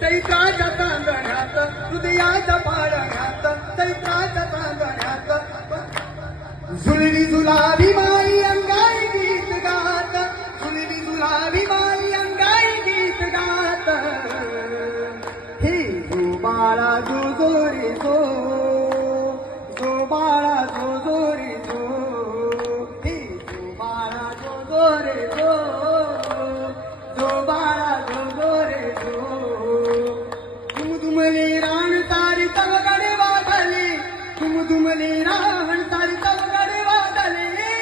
चैत्राच्या चांदण्यात हृदयाच्या पाळण्यात चैत्राच्या चांदण्यात झुलवी झुलावी माई अंगाई गीत गात झुलवी झुलावी माई अंगाई गीत गात हे जो बाळा जो जोरी जो बाळा जो जोरी जो हे जो बाळा जो जोरे जो बाळा जो जोरे जो दुमदुमले रान तारी तव गडे वादले दुमदुमले रान तारी तव गडे वादले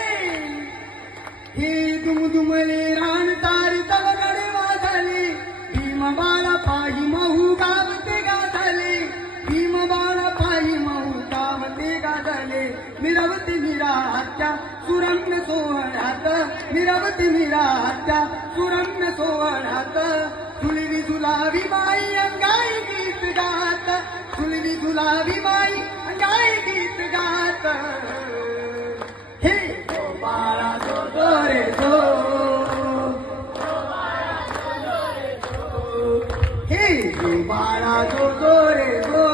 हे दुमदुमले रान तारी तव गडे वादले भीम बाळा पाही महू गावते गाधले भीम बाळा पाही महू गावते गाधले मिरवती मीरा हत्या सुरम्य सोहळ्यात मिरवती मीरा हत्या सुरम्य सोहळ्यात झुलवी झुलावी माई अंगाई गीत गात झुलवी झुलावी माई अंगाई गीत गात हे जो बाळा जो दोरे जो हे जो बाळा जो दोरे जो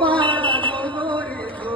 बाळा जो दोरे जो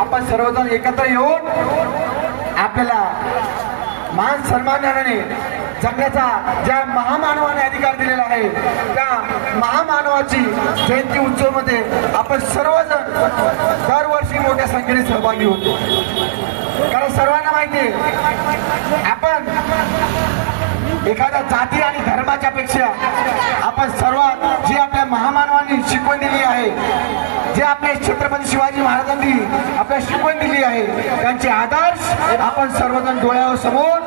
आपण सर्वजण एकत्र येऊन आपल्याला मान सन्मानाने जगण्याचा ज्या महामानवाने अधिकार दिलेला आहे त्या महामानवाची जयंती उत्सव मध्ये आपण सर्वजण दरवर्षी मोठ्या संख्येने सहभागी होतो। कारण सर्वांना माहिती आहे आपण एखाद्या जाती आणि धर्माच्या पेक्षा आपण सर्वात जी आपल्या महामानवांनी शिकवण दिली आहे, जे आपले छत्रपती शिवाजी महाराजांनी आपल्याला शिकवण दिली आहे, त्यांचे आदर्श आपण सर्वजण डोळ्यासमोर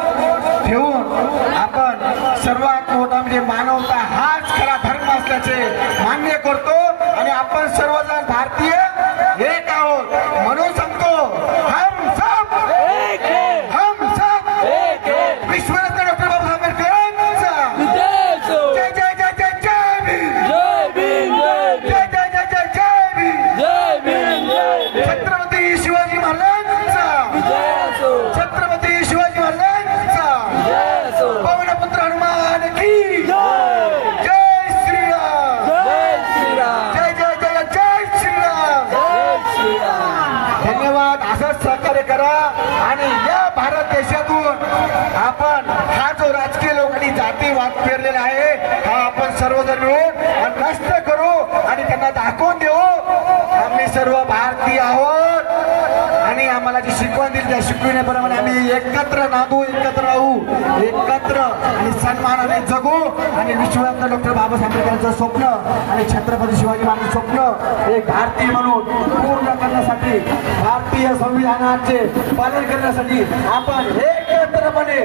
ठेवून आपण सर्वात मोठा म्हणजे मानवता हाच खरा धर्म असल्याचे मान्य करतो आणि आपण सर्वजण भारतीय एक आहोत म्हणून सांगतो हम सब एक है, हम सब एक है. विश्वरत्न डॉक्टर बाबासाहेब आंबेडकरांचा विजय असो. जय जय जय जय जय भीम जय भीम, जय भीम, जय जय जय जय जय भीम जय भीम, जय भीम. छत्रपती शिवाजी महाराजांचा विजय असो. छत्रपती शिवाजी महाराजांचा विजय असो. पवनपुत्र हनुमान की जय. जय श्रीराम जय श्रीराम. जय जय जय जय श्रीराम जय श्रीराम. धन्यवाद. असंच सहकार्य करा आणि या भारत देशातून आपण हा जो राजकीय लोकांनी जातीवाद पेरलेला आहे हा आपण सर्वजण मिळून नष्ट करू आणि त्यांना दाखवून देऊ आम्ही सर्व भारतीय आहोत आणि आम्हाला जी शिकवण दिली त्या शिकवण्याप्रमाणे आम्ही एकत्र नांदू, एकत्र राहू, एकत्र आणि सन्मानाने जगू आणि विश्वरत्न डॉक्टर बाबासाहेब आंबेडकरांचं स्वप्न आणि छत्रपती शिवाजी महाराजांचं स्वप्न एक भारतीय म्हणून पूर्ण करण्यासाठी भारतीय संविधानाचे पालन करण्यासाठी आपण एकत्रपणे